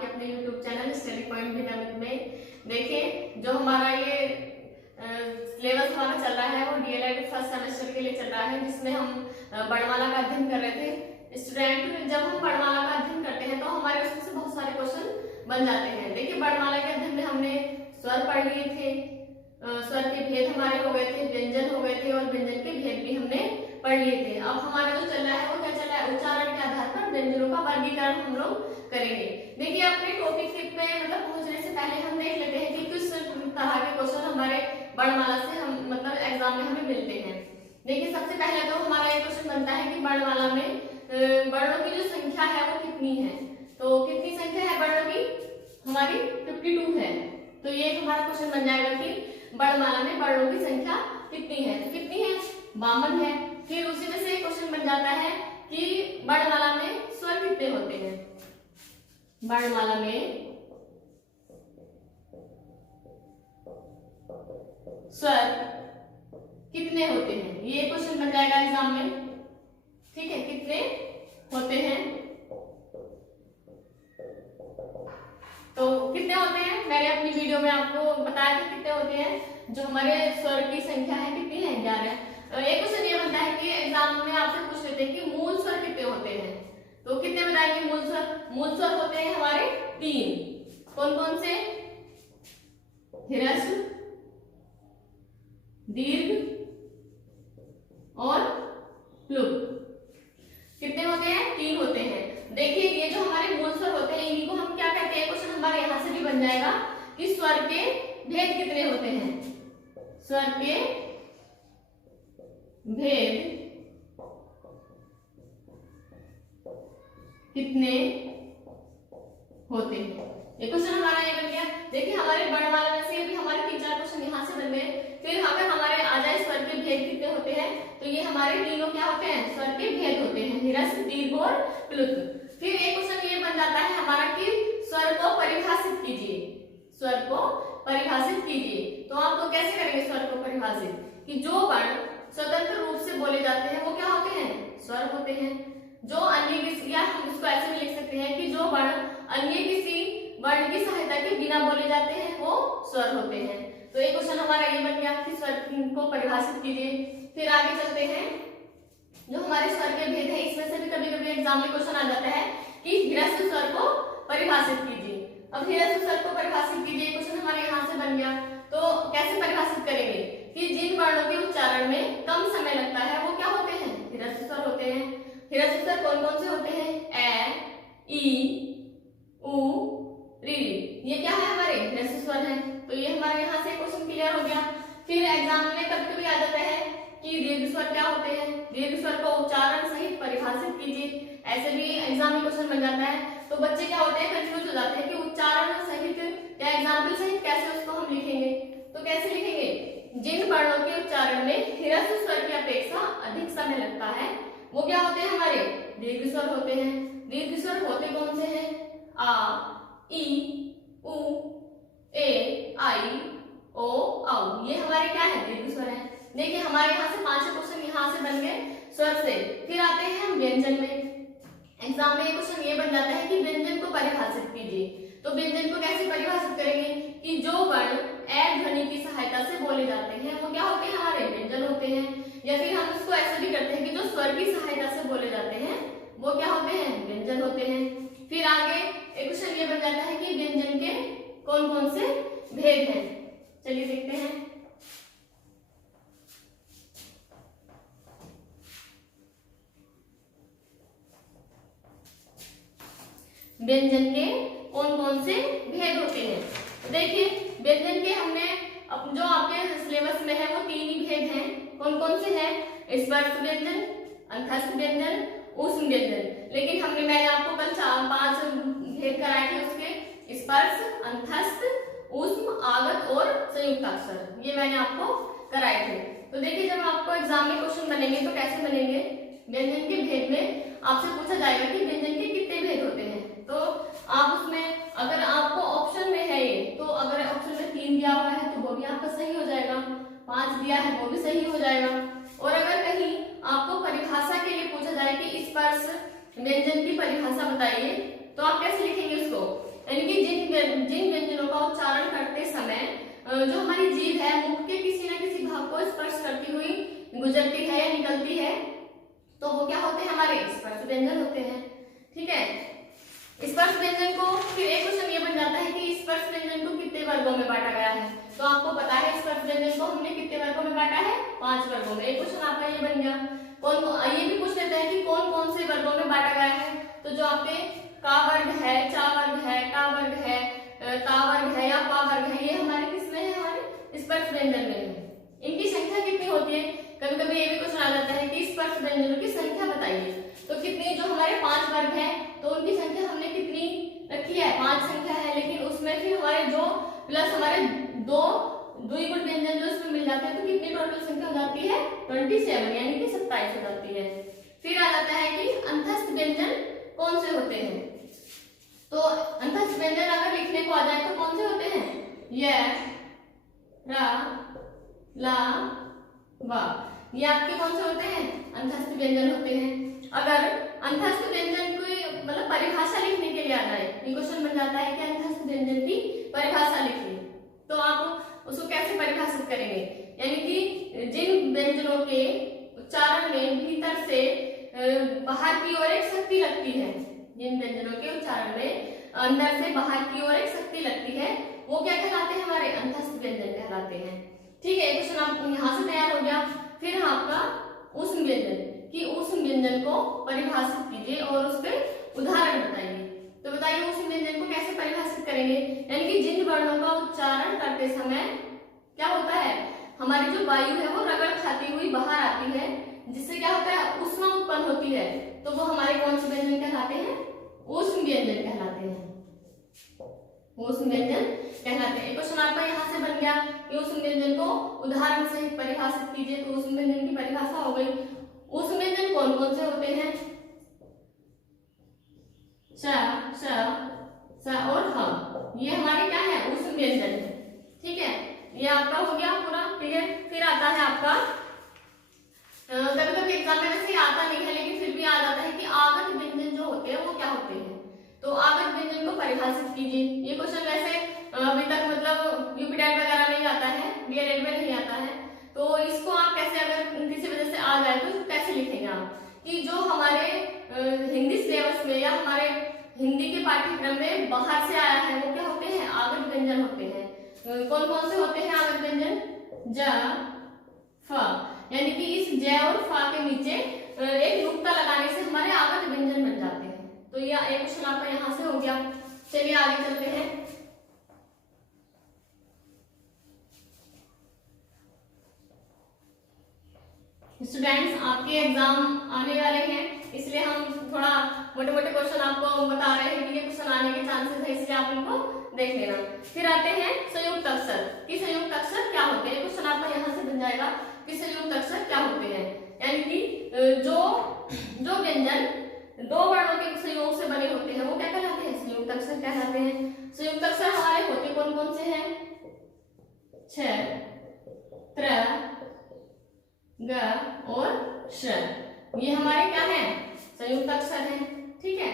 आपके अपने YouTube channel study point with में। देखिए जो हमारा ये सिलेबस हमारा चल रहा है वो डीएलएड फर्स्ट सेमेस्टर के लिए चल रहा है, जिसमें हम वर्णमाला का अध्ययन कर रहे थे। स्टूडेंट जब हम वर्णमाला का अध्ययन करते हैं तो हमारे उसमें से बहुत सारे क्वेश्चन बन जाते हैं। देखिए वर्णमाला के अध्ययन में हमने स्वर पढ़ लिए थे, स्वर के भेद हमारे हो गए थे, व्यंजन हो गए थे और व्यंजन के भेद भी हमने पढ़ लिए थे। अब हमारा जो चल रहा है वो क्या चल रहा है, उच्चारण के आधार पर व्यंजनों का वर्गीकरण हम लोग करेंगे। देखिए अपने टॉपिक पे मतलब पहुंचने से पहले हम देख लेते हैं कि किस तरह के क्वेश्चन हमारे वर्णमाला से हम मतलब एग्जाम में हमें मिलते हैं। देखिए सबसे पहले तो हमारा ये क्वेश्चन बनता है कि वर्णमाला में वर्णों की जो संख्या है वो कितनी है। तो कितनी संख्या है वर्णों की, हमारी 52 है। तो ये हमारा क्वेश्चन बन जाएगा कि वर्णमाला में वर्णों की संख्या कितनी है। तो कितनी है, 52 है। फिर उसी में से क्वेश्चन बन जाता है कि वर्णमाला में स्वर कितने होते हैं। वर्णमाला में स्वर कितने होते हैं, ये क्वेश्चन बन जाएगा एग्जाम में। ठीक है, कितने होते हैं, तो कितने होते हैं मैंने अपनी वीडियो में आपको बताया था कितने होते हैं। जो हमारे स्वर की संख्या है कितनी है, 11। एक क्वेश्चन ये बनता है कि एग्जाम में आपसे पूछ लेते हैं कि मूल स्वर कितने होते हैं। तो कितने बताएंगे मूल स्वर। मूल स्वर होते हैं हमारे 3। कौन कौन से, ह्रस्व, दीर्घ और प्लुत। कितने होते हैं, 3 होते हैं। देखिए ये जो हमारे मूल स्वर होते हैं इन्हीं को हम क्या कहते हैं, क्वेश्चन हमारे यहां से भी बन जाएगा कि स्वर के भेद कितने होते हैं। स्वर के भेद कितने होते हैं, ये क्वेश्चन हमारा ये बन गया। देखिए हमारे वर्णमाला में से भी हमारे 3-4 क्वेश्चन यहाँ से बन गए। फिर अगर हमारे आ जाए स्वर के भेद कितने होते हैं, तो ये हमारे तीनों क्या होते हैं, स्वर के भेद होते हैं, ह्रस्व, दीर्घ और प्लुत। फिर एक क्वेश्चन ये बन जाता है हमारा कि स्वर को परिभाषित कीजिए। स्वर को परिभाषित कीजिए। तो आप तो कैसे करेंगे स्वर को परिभाषित, कि जो वर्ण स्वतंत्र रूप से बोले जाते हैं वो क्या होते हैं, स्वर होते हैं। जो अन्य किसी, या हम इसको ऐसे भी लिख सकते हैं कि जो वर्ण अन्य किसी वर्ण की सहायता के बिना बोले जाते हैं वो स्वर होते हैं। तो एक क्वेश्चन हमारा ये बन गया कि स्वर को परिभाषित कीजिए। फिर आगे चलते हैं, जो हमारे स्वर के भेद है इसमें से भी कभी कभी एग्जाम में क्वेश्चन आ जाता है कि ह्रस्व स्वर को परिभाषित कीजिए। अब ह्रस्व स्वर को परिभाषित कीजिए क्वेश्चन हमारे यहाँ से बन गया। तो कैसे परिभाषित करेंगे कि जिन वर्णों के उच्चारण में कम समय लगता है वो क्या होते हैं, ह्रस्व स्वर होते हैं। ह्रस्व स्वर कौन कौन से होते हैं, ए, ई, उ, री। ये क्या है, हमारे ह्रस्व स्वर हैं। तो ये हमारे यहाँ से क्वेश्चन क्लियर हो गया। फिर एग्जाम में कभी कभी आ जाता है कि दीर्घ स्वर क्या होते हैं, दीर्घ स्वर को उच्चारण सहित परिभाषित कीजिए। ऐसे भी एग्जाम में क्वेश्चन बन जाता है। तो बच्चे क्या होते हैं, कंफ्यूज हो जाते हैं कि उच्चारण सहित या एग्जाम्पल सहित कैसे उसको हम लिखेंगे। तो कैसे लिखेंगे, जिन वर्णों के उच्चारण में ह्रस्व स्वर की अपेक्षा अधिक समय लगता है वो क्या होते हैं, हमारे दीर्घ स्वर होते हैं। दीर्घ स्वर होते कौन से हैं, आ, ई, उ, ए, आई, ओ, औ। ये हमारे क्या है, दीर्घ स्वर है। देखिए हमारे यहाँ से 5 क्वेश्चन यहाँ से बन गए स्वर से। फिर आते हैं हम व्यंजन में। एग्जाम में क्वेश्चन ये बन जाता है कि व्यंजन को परिभाषित कीजिए। तो व्यंजन को कैसे परिभाषित करेंगे कि जो वर्ण ए ध्वनि की सहायता से बोले जाते हैं वो क्या होते हैं, हमारे व्यंजन होते हैं। या फिर हम इसको ऐसे भी करते हैं कि जो स्वर की सहायता से बोले जाते हैं वो क्या होते हैं, व्यंजन होते हैं। फिर आगे एक क्वेश्चन ये बन जाता है कि व्यंजन के कौन कौन से भेद हैं। चलिए देखते हैं। व्यंजन के कौन कौन से भेद होते हैं। तो देखिए व्यंजन के हमने जो आपके सिलेबस में है वो 3 ही भेद हैं। कौन कौन से हैं, स्पर्श व्यंजन, अंतस्थ व्यंजन, ऊष्म व्यंजन। लेकिन मैंने आपको कल 5 भेद कराए थे उसके, स्पर्श, अंतस्थ, ऊष्म, आगत और संयुक्त अक्षर, ये मैंने आपको कराए थे। तो देखिए जब आपको एग्जाम में क्वेश्चन बनेंगे तो कैसे बनेंगे, व्यंजन के भेद में आपसे पूछा जाएगा कि व्यंजन के कितने भेद होते हैं। तो आप उसमें अगर आपको ऑप्शन में है ये, तो अगर ऑप्शन में 3 दिया हुआ है तो वो भी आपका सही हो जाएगा, 5 दिया है वो भी सही हो जाएगा। और अगर कहीं आपको परिभाषा के लिए पूछा जाए कि स्पर्श व्यंजन की परिभाषा बताइए, तो आप कैसे लिखेंगे उसको। यानी कि जिन व्यंजनों का उच्चारण करते समय जो हमारी जीभ है मुख के किसी न किसी भाग को स्पर्श करती हुई गुजरती है या निकलती है, तो वो क्या होते हैं, हमारे स्पर्श व्यंजन होते हैं। ठीक है, स्पर्श व्यंजन को फिर एक क्वेश्चन ये बन जाता है कि स्पर्श व्यंजन को कितने वर्गों में बांटा गया है। तो आपको पता है स्पर्श व्यंजन को हमने कितने वर्गों में बांटा है, 5 वर्गों में। एक क्वेश्चन आपका ये बन गया। ये भी पूछ लेते हैं कि कौन कौन से वर्गों में बांटा गया है। तो जो आपके का वर्ग है, चा वर्ग है, टा वर्ग है, ता वर्ग है या पा वर्ग है, ये हमारे किसमें है, हमारे स्पर्श व्यंजन में है। इनकी संख्या कितनी होती है, कभी कभी ये भी क्वेश्चन आ जाता है कि स्पर्श व्यंजनों की संख्या बताइए। तो कितनी, जो हमारे 5 वर्ग है तो उनकी संख्या हमने कितनी रखी है, 5 संख्या है। लेकिन उसमें फिर हमारे जो प्लस हमारे दो द्विगुण व्यंजन जो इसमें मिल जाते हैं, तो कितनी टोटल संख्या हो जाती है, 27 यानी कि 27 हो जाती है। फिर आ जाता है कि अंतस्थ व्यंजन कौन से होते हैं। तो अंतस्थ व्यंजन अगर लिखने को आ जाए तो कौन से होते हैं, य, रा, ला, वा, ये आपके कौन से होते हैं, अंतस्थ व्यंजन होते हैं। अगर अंतस्थ व्यंजन को मतलब परिभाषा लिखने के लिए आ जाए, ये क्वेश्चन बन जाता है कि अंतस्थ व्यंजन की परिभाषा लिखिए, तो आप उसको कैसे परिभाषित करेंगे, यानी कि जिन व्यंजनों के उच्चारण में भीतर से बाहर की ओर एक शक्ति लगती है, जिन व्यंजनों के उच्चारण में अंदर से बाहर की ओर एक शक्ति लगती है, वो क्या कहलाते हैं, हमारे अंतस्थ व्यंजन कहलाते हैं। ठीक है, क्वेश्चन आप यहाँ से तैयार हो गया। फिर आपका ऊष्म व्यंजन कि ऊष्म व्यंजन को परिभाषित कीजिए और उस पर उदाहरण बताइए। तो बताइए ऊष्म व्यंजन को कैसे परिभाषित करेंगे, यानी कि जिन वर्णों का उच्चारण करते समय क्या होता है, हमारी जो वायु है वो रगड़ खाती हुई बाहर आती है, जिससे क्या होता है, ऊष्मा उत्पन्न होती है, तो वो हमारे कौन से व्यंजन कहलाते हैं, ऊष्म व्यंजन कहलाते हैं, ऊष्म व्यंजन कहलाते हैं। क्वेश्चन आपका यहाँ से बन गया कि ऊष्म व्यंजन को उदाहरण सहित परिभाषित कीजिए। तो ऊष्म व्यंजन की परिभाषा हो गई। ऊष्म व्यंजन कौन कौन से होते हैं, च, श, स और ह, ये हमारे क्या है, ऊष्म व्यंजन है। ठीक है, ये आपका हो गया पूरा क्लियर। फिर आता है आपका, कभी कभी एग्जाम में वैसे आता नहीं है लेकिन फिर भी आ जाता है कि आगत व्यंजन जो होते हैं वो क्या होते हैं। तो आगत व्यंजन को परिभाषित कीजिए। ये क्वेश्चन वैसे अभी तक मतलब यूपीटेट वगैरह नहीं आता है, डीएलएड में नहीं आता है, तो इसको आप कैसे, अगर किसी वजह से आ जाए तो कैसे लिखेंगे आप, कि जो हमारे हिंदी सिलेबस में या हमारे हिंदी के पाठ्यक्रम में बाहर से आया है वो क्या होते हैं, आगत व्यंजन होते हैं। कौन कौन से होते हैं आगत व्यंजन, ज, फ, यानी कि इस ज और फ के नीचे एक नुक्ता लगाने से हमारे आगत व्यंजन बन जाते हैं। तो ये एक क्वेश्चन आपका यहाँ से हो गया। चलिए आगे चलते हैं। स्टूडेंट्स, आपके एग्जाम आने वाले हैं, इसलिए हम थोड़ा मोटे मोटे क्वेश्चन आपको बता रहे हैं कि ये क्वेश्चन आने के चांसेस है, इसलिए आप इनको देख लेना। फिर आते हैं संयुक्त अक्षर कि संयुक्त अक्षर क्या होते हैं। क्वेश्चन आपका यहाँ से बन जाएगा कि संयुक्त अक्षर क्या होते हैं, यानी कि जो व्यंजन दो वर्णों के संयोग से बने होते हैं वो क्या कहलाते हैं, संयुक्त अक्षर कहलाते हैं। संयुक्त अक्षर हमारे होते कौन कौन से हैं, छ, त्र, ग और श, ये हमारे क्या है, संयुक्त अक्षर हैं। ठीक है,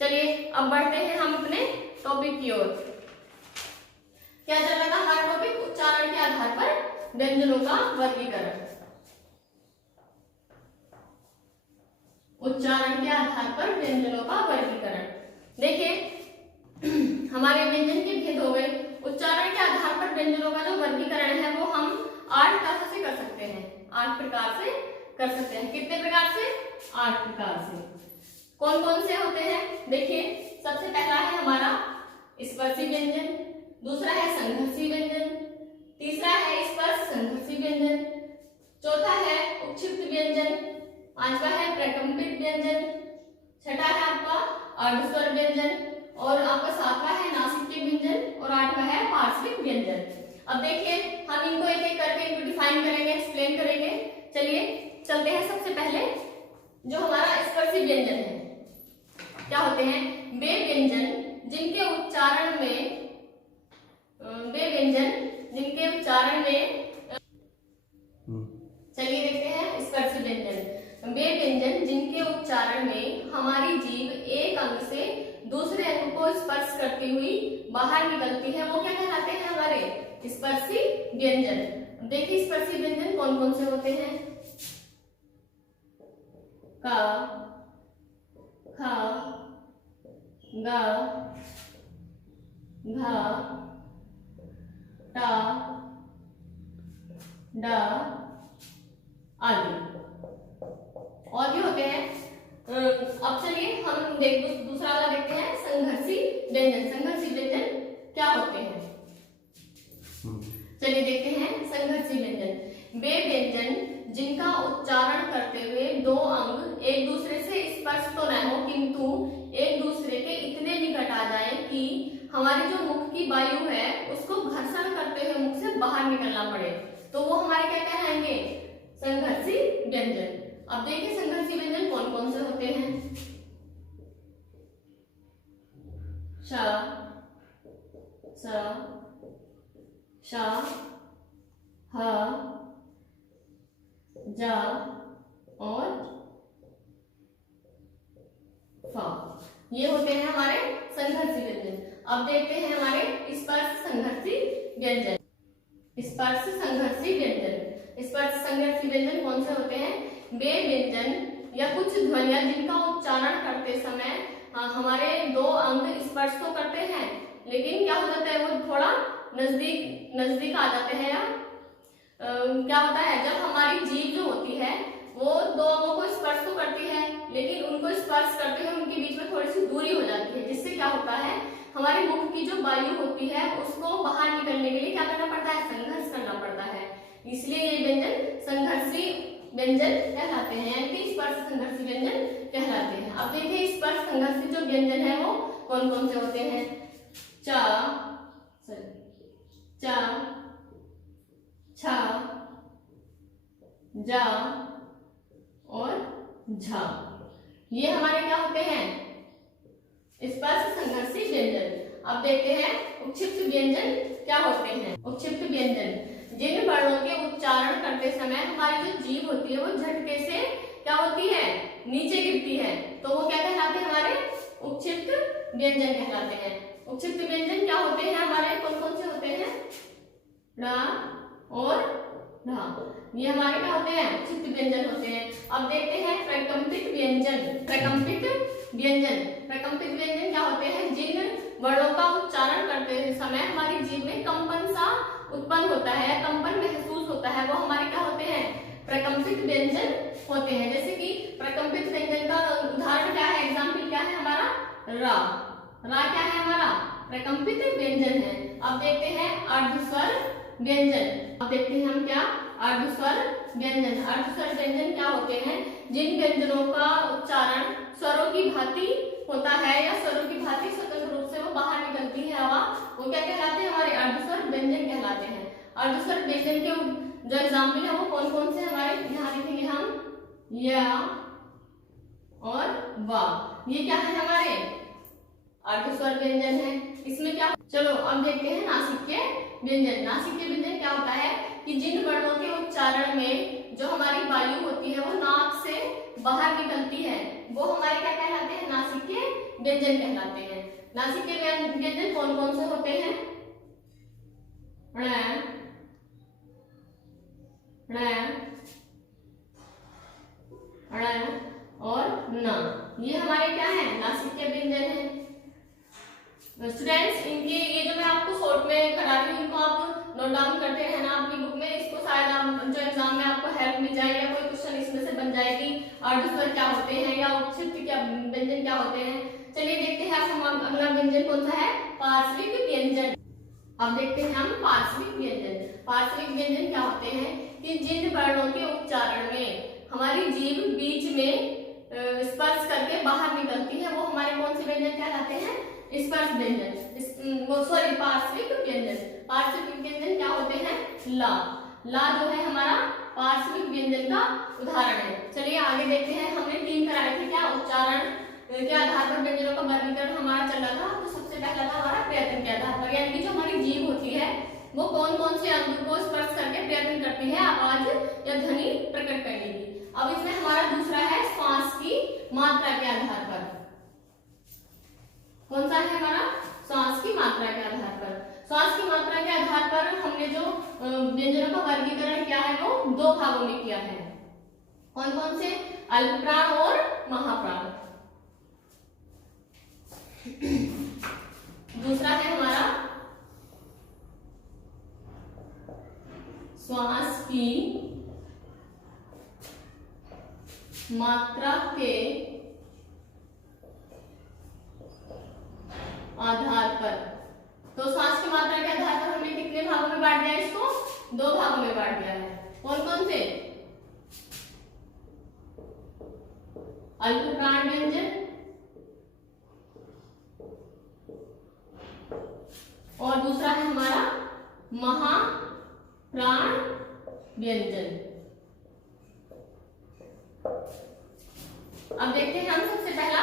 चलिए अब बढ़ते हैं हम अपने टॉपिक की ओर। क्या चल रहा था हमारा टॉपिक, उच्चारण के आधार पर व्यंजनों का वर्गीकरण। उच्चारण के आधार पर व्यंजनों का वर्गीकरण। देखिए हमारे व्यंजन के भेद हो गए। उच्चारण के आधार पर व्यंजनों का जो वर्गीकरण है वो हम 8 तरह से कर सकते हैं, 8 प्रकार से कर सकते हैं। कितने प्रकार से, 8 प्रकार से। कौन कौन से होते हैं, देखिए सबसे पहला है हमारा स्पर्शी व्यंजन, दूसरा है संघर्षी व्यंजन, तीसरा है स्पर्श संघर्षी व्यंजन, चौथा है उपक्षिप्त व्यंजन, पांचवा है प्रकंपित व्यंजन, छठा है आपका अर्धस्वर व्यंजन, और आपका सातवां है नासिक व्यंजन, और आठवां है पार्श्विक व्यंजन। अब देखिए हम इनको एक एक करके इनको डिफाइन करेंगे, एक्सप्लेन करेंगे। चलिए चलते हैं। सबसे पहले जो हमारा स्पर्शी व्यंजन है, क्या होते हैं, वे व्यंजन जिनके उच्चारण में चलिए देखते हैं स्पर्शी व्यंजन। वे व्यंजन जिनके उच्चारण में हमारी जीभ एक एक अंग से दूसरे अंग को स्पर्श करती हुई बाहर निकलती है वो क्या कहलाते हैं हमारे स्पर्शी व्यंजन। देखिए स्पर्शी व्यंजन कौन कौन से होते हैं। का, खा, गा, घा, टा, डा आदि और भी होते हैं। अब चलिए हम दूसरा वाला देखते हैं संघर्षी व्यंजन। संघर्षी व्यंजन क्या होते हैं चलिए देखते हैं। संघर्षी व्यंजन वे व्यंजन जिनका उच्चारण करते हुए दो अंग एक दूसरे से स्पर्श तो न हो किंतु एक दूसरे के इतने निकट आ जाए कि हमारी जो मुख की वायु है उसको घर्षण करते हुए मुख से बाहर निकलना पड़े, तो वो हमारे क्या कहलाएंगे संघर्षी व्यंजन। अब देखिए संघर्षी व्यंजन कौन कौन से होते हैं। श, स, श, ह, जा और फ, ये होते हैं हमारे संघर्षी व्यंजन। अब देखते हैं हमारे स्पर्श संघर्षी व्यंजन। स्पर्श संघर्षी व्यंजन, स्पर्श संघर्षी व्यंजन कौन से होते हैं। वे व्यंजन या कुछ ध्वनियां जिनका उच्चारण करते समय हमारे दो अंग स्पर्श तो करते हैं लेकिन क्या हो जाता है वो थोड़ा नजदीक नजदीक आ जाते हैं। या क्या होता है जब हमारी जीभ जो होती है वो दो अंगों को स्पर्श तो करती है लेकिन उनको स्पर्श करते हुए उनके बीच में थोड़ी सी दूरी हो जाती है, जिससे क्या होता है हमारे मुख की जो वायु होती है उसको बाहर निकलने के लिए क्या करना पड़ता है संघर्ष करना पड़ता है। इसलिए ये व्यंजन संघर्षी व्यंजन कहलाते हैं कि स्पर्श संघर्षी व्यंजन कहलाते हैं। अब देखिए स्पर्श संघर्षी जो व्यंजन है वो कौन कौन से होते हैं। चा, चा, छा, जा और झा, ये हमारे क्या होते हैं स्पर्श संघर्षी व्यंजन। अब देखते हैं उपक्षिप्त व्यंजन क्या होते हैं। उपक्षिप्त व्यंजन जिन वर्णों के उच्चारण करते समय हमारी जो जीभ होती है वो झटके से क्या होती है नीचे गिरती है, तो वो क्या कहलाते हैं हमारे उपक्षिप्त व्यंजन कहलाते हैं। उपक्षिप्त व्यंजन क्या होते हैं हमारे कौन कौन से होते हैं। रा और ढा, ये हमारे क्या होते हैं उपक्षिप्त व्यंजन होते हैं। अब देखते हैं प्रकंपित व्यंजन। प्रकंपित व्यंजन, प्रकंपित व्यंजन क्या होते हैं जिन वर्णों का उच्चारण करते समय हमारी जीभ में कंपन सा उत्पन्न होता है, कंपन महसूस होता है, वो हमारे क्या होते हैं प्रकंपित व्यंजन होते हैं। जैसे कि प्रकंपित व्यंजन का उदाहरण क्या है, एग्जाम्पल क्या है हमारा रा। रा क्या है हमारा प्रकंपित व्यंजन है। अब देखते हैं अर्धस्वर व्यंजन। अब देखते हैं हम क्या अर्धस्वर व्यंजन। अर्धस्वर व्यंजन क्या होते हैं जिन व्यंजनों का उच्चारण स्वरों की भांति होता है या स्वरों की भांति स्वतंत्र रूप से वो बाहर निकलती है हवा, वो क्या कहलाते हैं हमारे अर्धस्वर व्यंजन कहलाते हैं। अर्धस्वर व्यंजन के जो एग्जाम्पल है वो कौन कौन से हमारे यहाँ लिखेंगे हम या और वा, ये क्या है हमारे अर्धस्वर व्यंजन है। इसमें क्या चलो अब देखते हैं नासिक्य व्यंजन। नासिक्य व्यंजन क्या होता है कि जिन वर्णों के उच्चारण में जो हमारी वायु होती है वो नाक से बाहर निकलती है वो हमारे क्या कहलाते हैं नासिक्य व्यंजन कहलाते हैं। नासिक्य व्यंजन कौन कौन से होते हैं। ण, और न, ये हमारे क्या है नासिक्य व्यंजन है। स्टूडेंट्स इनके ये जो मैं आपको शॉर्ट में करा रही हूँ इनको आप नोट डाउन करते रहना अपनी बुक में, इसको शायद आप जो एग्जाम में आपको हेल्प मिल जाए या कोई क्वेश्चन इसमें से बन जाएगी अर्धस्वर क्या होते हैं या उपक्षिप्त क्या व्यंजन क्या होते हैं। चलिए देखते हैं हम अगला व्यंजन कौन सा है पार्श्विक व्यंजन। अब देखते हैं हम पार्श्विक व्यंजन। पार्श्विक व्यंजन क्या होते हैं कि जिन वर्णों के उच्चारण में हमारी जीभ बीच में स्पर्श करके बाहर निकलती है वो हमारे कौन से व्यंजन कहलाते हैं स्पर्श व्यंजन, सॉरी पार्श्विक व्यंजन। पार्श्विक व्यंजन क्या होते हैं ला। ला जो है हमारा पार्श्विक व्यंजन का उदाहरण है। चलिए आगे देखते हैं। हमने 3 कराए थे क्या उच्चारण के आधार पर व्यंजनों का वर्गीकरण हमारा चल रहा था। तो सबसे पहला था हमारा प्रयत्न के आधार पर, यानी कि जो हमारी जीभ होती है वो कौन कौन से अंग को स्पर्श करके प्रयत्न करती है आवाज या ध्वनि प्रकट करने की। अब इसमें हमारा दूसरा है श्वास की मात्रा के आधार पर। श्वास की मात्रा के आधार पर हमने जो व्यंजनों का वर्गीकरण किया है वो दो भागों में किया है। कौन कौन से? अल्पप्राण और महाप्राण। दूसरा है हमारा श्वास की मात्रा के आधार पर। तो श्वास की मात्रा के आधार पर हमने कितने भागों में बांट दिया इसको? दो भागों में बांट दिया है। कौन कौन से? अल्पप्राण व्यंजन और दूसरा है हमारा महाप्राण व्यंजन। अब देखते हैं हम सबसे पहला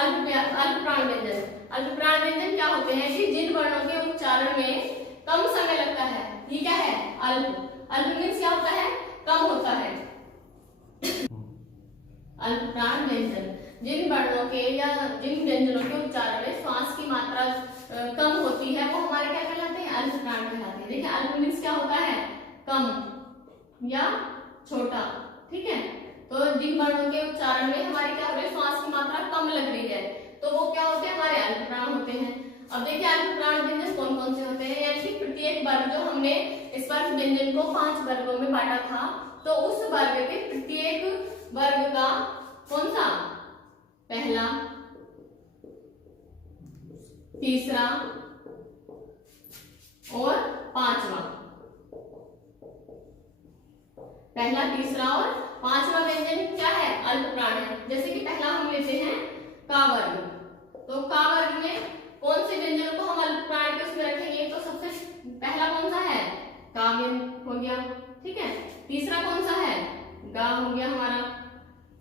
अल्पप्राण व्यंजन। अल्पप्राण व्यंजन क्या होते हैं कि जिन वर्णों के उच्चारण में कम समय लगता है, ये क्या है? अल्प। अल्प मीन्स क्या होता है? कम होता है। अल्पप्राण व्यंजन जिन वर्णों के या जिन व्यंजनों के उच्चारण में श्वास की मात्रा कम होती है वो हमारे क्या कहलाते हैं? अल्पप्राण कहलाते हैं। देखिए अल्प मीन्स क्या होता है? कम या छोटा, ठीक है। तो जिन वर्णों के उच्चारण में हमारी क्या हो रही है? श्वास की मात्रा कम लग रही है तो वो क्या होते हैं? हमारे अल्पप्राण होते हैं। अब देखिए अल्पप्राण व्यंजन कौन कौन से होते हैं, यानी कि प्रत्येक वर्ग जो हमने इस बार व्यंजन को 5 वर्गों में बांटा था, तो उस वर्ग के प्रत्येक वर्ग का कौन सा? पहला, तीसरा और पांचवा। पहला, तीसरा और पांचवा व्यंजन क्या है? अल्पप्राण है। जैसे कि पहला हम लेते हैं का वर्ग, तो का वर्ग में कौन से व्यंजनों को हम अल्पप्राण के उसमें रखेंगे? तो सबसे पहला कौन सा है? का व्यंजन हो गया, ठीक है। तीसरा कौन सा है? गा हो गया हमारा।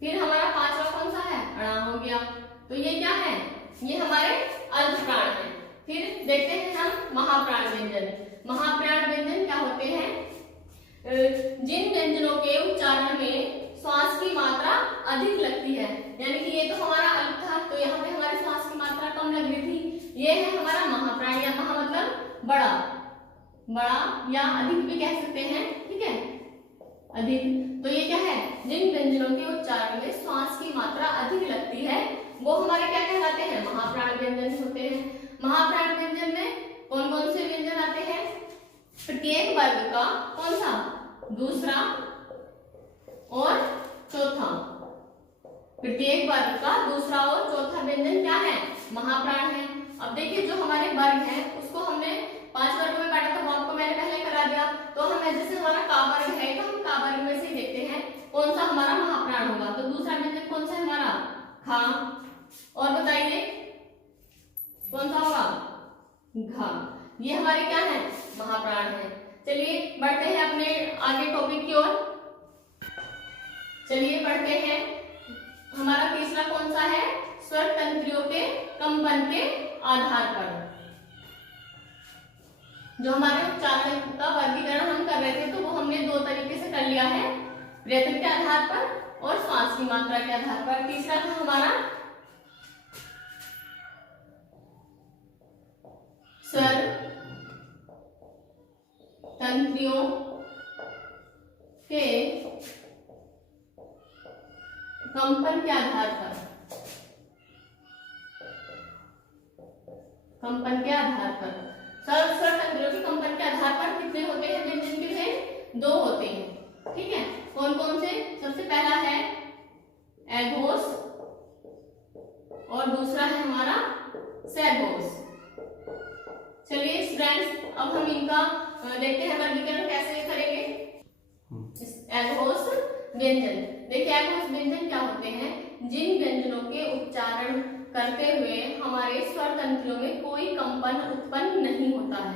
फिर हमारा पांचवा कौन सा है? अणा हो गया। तो ये क्या है? ये हमारे अल्पप्राण है। फिर देखते हैं हम महाप्राण व्यंजन। महाप्राण व्यंजन क्या होते हैं? जिन व्यंजनों के उच्चारण में श्वास की मात्रा अधिक लगती है, यानी कि ये तो हमारा अल्प था तो यहाँ पे हमारे श्वास की मात्रा कम लग रही थी, ये है हमारा महाप्राण, या महा मतलब बड़ा, बड़ा या अधिक भी कह सकते हैं, ठीक है, अधिक। तो ये क्या है? जिन व्यंजनों के उच्चारण में श्वास की मात्रा अधिक लगती है वो हमारे क्या कहलाते हैं? महाप्राण व्यंजन होते हैं। महाप्राण व्यंजन में कौन कौन से व्यंजन आते हैं? प्रत्येक वर्ग का कौन सा? दूसरा और चौथा। प्रत्येक वर्ग का दूसरा और चौथा व्यंजन क्या है? महाप्राण है। अब देखिए जो हमारे वर्ग हैं उसको हमने 5 वर्गों में बांटा था, वो आपको मैंने पहले करा दिया। तो हम जैसे हमारा का वर्ग है तो हम का वर्ग में से देखते हैं कौन सा हमारा महाप्राण होगा। तो दूसरा व्यंजन कौन सा है हमारा? खा। और बताइए कौन सा होगा? घा। ये हमारे क्या है? महाप्राण है। चलिए बढ़ते हैं अपने आगे टॉपिक की ओर। चलिए पढ़ते हैं। हमारा तीसरा कौन सा है? स्वर तंत्रियों के कंपन के आधार पर। जो हमारे उच्चारण का वर्गीकरण हम कर रहे थे तो वो हमने 2 तरीके से कर लिया है, प्रयत्न के आधार पर और श्वास की मात्रा के आधार पर। तीसरा था हमारा स्वर तंत्रियों के कंपन के आधार पर। कंपन के आधार पर स्वर तंत्रियों के कंपन के आधार पर कितने होते हैं व्यंजन के भेद? 2 होते हैं, ठीक है। कौन कौन से? सबसे पहला है एघोष और दूसरा है हमारा सैघोष। चलिए फ्रेंड्स अब हम इनका देखते हैं वर्गीकरण कैसे करेंगे। एघोष व्यंजन। देखिए एघोष व्यंजन क्या होते हैं? जिन व्यंजनों के उच्चारण करते हुए हमारे स्वर तंत्रियों में कोई कंपन उत्पन्न नहीं होता है,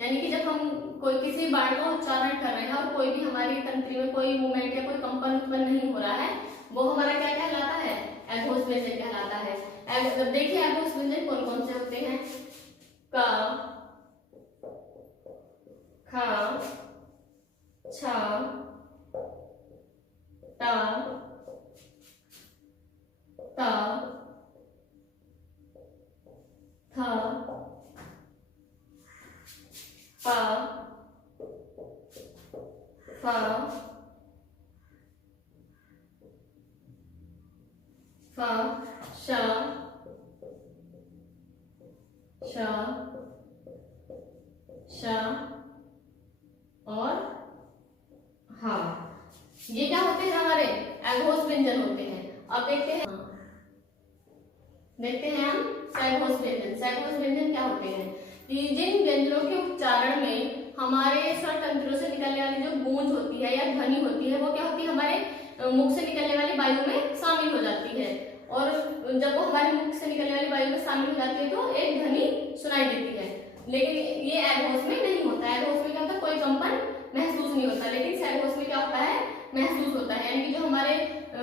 यानी कि जब हम कोई किसी बाण का उच्चारण कर रहे हैं और कोई भी हमारी तंत्री में कोई मूवमेंट या कोई कंपन उत्पन्न नहीं हो रहा है, वो हमारा क्या कहलाता है? एघोष व्यंजन कहलाता है। देखिए एघोष व्यंजन कौन कौन से होते हैं? का, खा, छा, टा, ता, था, श, श, श और हा। ये क्या होते हैं हमारे एगोज व्यंजन होते हैं। अब देखते हैं हम सैगोज व्यंजन। सैगोज व्यंजन क्या होते हैं कि जिन व्यंजनों के उच्चारण में हमारे स्वर तंत्रों से निकलने वाली जो गूंज होती है या ध्वनि होती है वो क्या होती है हमारे मुख से निकलने वाली वायु में शामिल हो जाती है। और जब वो हमारे मुख से निकलने वाली वायु में शामिल हो जाती है तो एक ध्वनि सुनाई देती है। लेकिन ये एगोज में नहीं होता है। एगोज में क्या होता है कोई कंपन महसूस नहीं होता, लेकिन सैगोज में क्या होता है महसूस होता है। यानी कि जो हमारे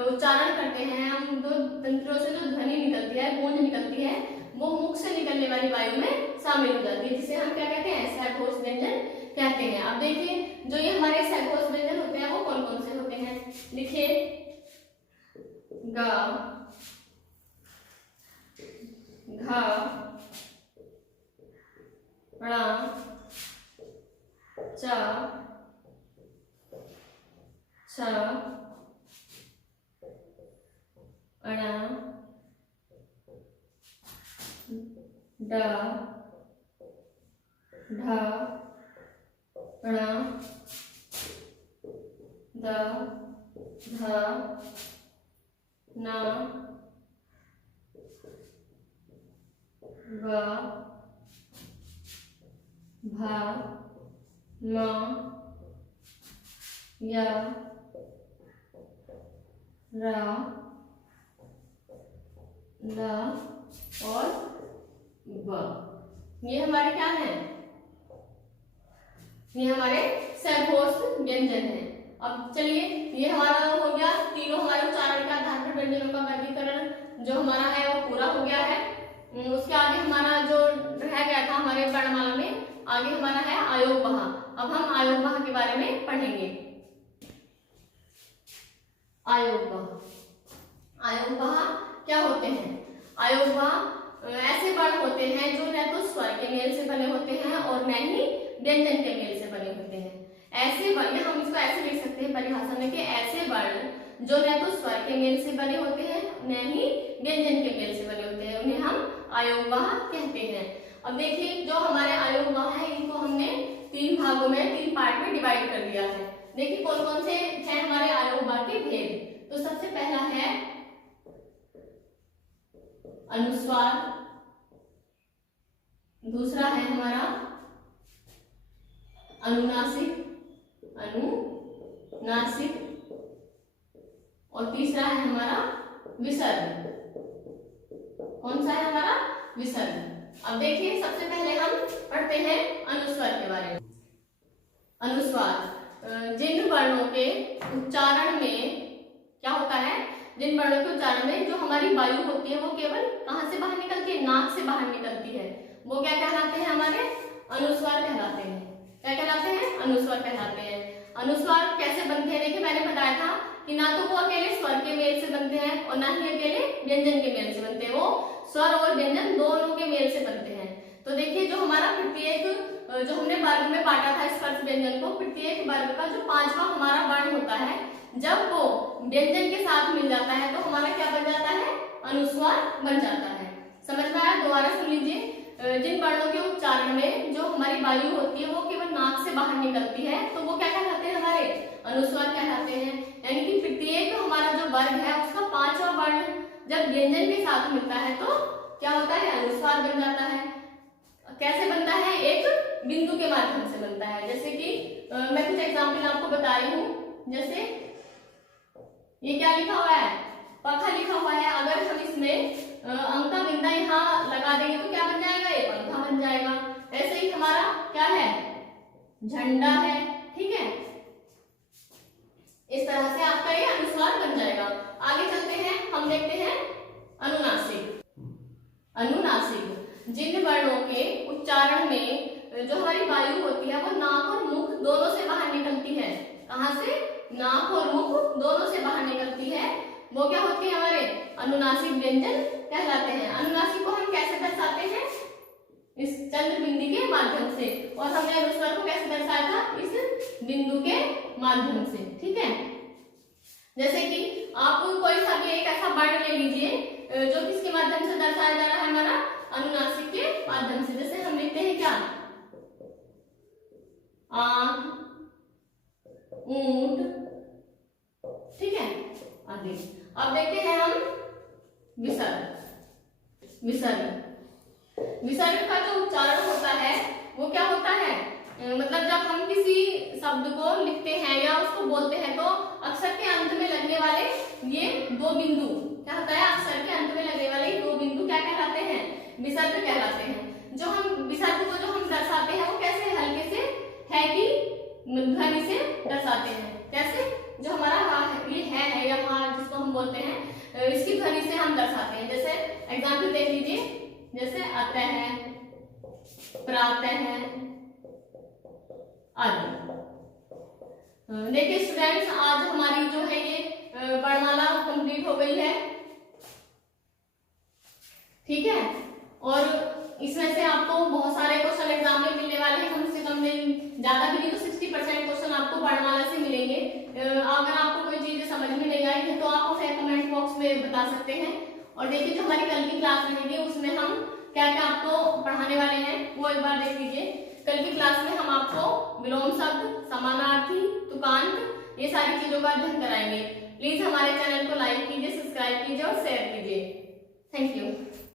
उच्चारण करते हैं हम, दो तंत्रों से जो ध्वनि निकलती है, गूंज निकलती है, वो मुख से निकलने वाली वायु में शामिल हो जाती है, जिसे हम क्या कहते हैं सैगोज व्यंजन कहते हैं। अब देखिए जो ये हमारे सैगोज व्यंजन होते हैं वो कौन कौन से होते हैं। लिखिए ग, घ, ण, च, छ, अण, ड, ढ, ण, द, ध, न, ग, भ, म, य, र, ल और व। ये हमारे क्या है, ये हमारे सैगोज व्यंजन है। अब चलिए ये हमारा हो गया, तीनों हमारे उच्चारण के आधार पर व्यंजनों का वर्गीकरण जो हमारा है वो पूरा हो गया है। उसके आगे हमारा जो रह गया था हमारे वर्णमाला में, आगे हमारा है आयोगवाह। अब हम आयोगवाह के बारे में पढ़ेंगे। आयोगवाह, आयोगवाह क्या होते हैं। आयोगवाह ऐसे वर्ण होते हैं जो न तो स्वर के मेल से बने होते हैं और न ही व्यंजन के मेल से बने होते हैं। ऐसे वर्ण, हम इसको ऐसे लिख सकते हैं परिभाषा में कि ऐसे वर्ण जो न तो स्वर के मेल से बने होते हैं न ही व्यंजन के मेल से बने होते हैं, उन्हें हम आयोगवाह कहते हैं। अब देखिए जो हमारे आयोगवाह है इनको हमने तीन भागों में, तीन पार्ट में डिवाइड कर दिया है। देखिए कौन कौन से हैं हमारे आयोगवाह के भेद। तो सबसे पहला है अनुस्वार, दूसरा है हमारा अनुनासिक, अनुनासिक, और तीसरा है हमारा विसर्ग। कौन सा है हमारा विसर्ग। अब देखिए सबसे पहले हम पढ़ते हैं अनुस्वार के बारे में। अनुस्वार जिन वर्णों के उच्चारण में क्या होता है, जिन वर्णों के उच्चारण में जो हमारी वायु होती है वो केवल कहां से बाहर निकलती है, नाक से बाहर निकलती है, वो क्या कहलाते हैं हमारे अनुस्वार कहलाते हैं। क्या कहलाते हैं, अनुस्वार कहलाते हैं। अनुस्वार कैसे बनते हैं, देखिए मैंने बताया था कि ना तो वो अकेले स्वर के मेल से बनते हैं और ना ही अकेले व्यंजन के मेल से बनते हैं, वो स्वर और व्यंजन दोनों के मेल से बनते हैं। तो देखिए जो हमारा प्रत्येक, जो हमने वर्ग में बांटा था स्पर्श व्यंजन को, प्रत्येक वर्ग का जो पांचवा हमारा वर्ण होता है, जब वो व्यंजन के साथ मिल जाता है तो हमारा क्या बन जाता है, अनुस्वार बन जाता है। समझ में आया, दोबारा सुन लीजिए। जिन वर्णों के उच्चारण में जो हमारी वायु होती है वो केवल नाक से बाहर निकलती है तो वो क्या कहलाते हैं, हमारे अनुस्वार कहलाते हैं। यानी कि प्रत्येक हमारा जो वर्ग है उसका पांचवा वर्ण जब व्यंजन के साथ मिलता है तो क्या होता है, अनुस्वार बन जाता है। कैसे बनता है, एक बिंदु के माध्यम से बनता है। जैसे कि मैं कुछ एग्जाम्पल आपको बता रही हूँ। जैसे ये क्या लिखा हुआ है, पंखा लिखा हुआ है। अगर हम इसमें अंक का बिंदा यहाँ लगा देंगे तो क्या बन जाएगा, ये पंखा बन जाएगा। ऐसे ही हमारा क्या है, झंडा है, ठीक है। इस तरह से आपका ये अनुस्वार बन जाएगा। आगे चलते हैं, हम देखते हैं अनुनासिक। अनुनासिक जिन वर्णों के उच्चारण में जो हमारी वायु होती है वो नाक और मुख दोनों से बाहर निकलती है। कहां से, नाक और मुख दोनों से बाहर निकलती है, वो क्या होती है, हमारे अनुनासिक व्यंजन कहलाते हैं। अनुनासिक को हम कैसे दर्शाते हैं, इस चंद्र बिंदु के माध्यम से, और हमने अनुस्वार को कैसे दर्शाया था, इस बिंदु के माध्यम से। ठीक है, जैसे कि आप कोई सा भी एक ऐसा वर्ण ले लीजिए जो किसके माध्यम से दर्शाया जा रहा है, हमारा अनुनासिक के माध्यम से। जैसे हम लिखते हैं क्या, आंख, ऊंट, ठीक है, आदि। अब देखते हैं हम विसर्ग। विसर्ग का जो उच्चारण होता है वो क्या होता है, मतलब जब हम किसी शब्द को लिखते हैं या उसको बोलते हैं तो अक्षर के अंत में लगने वाले ये दो बिंदु क्या होता है, अक्षर के अंत में लगने वाले दो बिंदु क्या कहलाते हैं, विसर्ग कहलाते हैं। जो हम विसर्ग को जो हम दर्शाते हैं वो कैसे, हल्के से है की ध्वनि से दर्शाते हैं। कैसे, जो हमारा ये है या हाँ जिसको हम बोलते हैं इसकी ध्वनि से हम दर्शाते हैं। जैसे एग्जाम्पल देख लीजिए, जैसे अतः है, प्रातः है आदि। देखिए स्टूडेंट्स, आज हमारी जो है ये वर्णमाला कंप्लीट हो गई है। ठीक है, और इसमें से आपको बहुत सारे क्वेश्चन एग्जाम में मिलने वाले हैं, कम से कम ज्यादा भी नहीं तो 60% क्वेश्चन आपको वर्णमाला से मिलेंगे। अगर आपको कोई चीज समझ में नहीं आई है तो आप उसे कमेंट बॉक्स में बता सकते हैं। और देखिए जो हमारी कल की क्लास रहेगी उसमें हम क्या क्या आपको पढ़ाने वाले हैं वो एक बार देख लीजिए। कल की क्लास में हम आपको विलोम शब्द, समानार्थी, तुकांत, ये सारी चीजों का अध्ययन कराएंगे। प्लीज हमारे चैनल को लाइक कीजिए, सब्सक्राइब कीजिए और शेयर कीजिए। Thank you.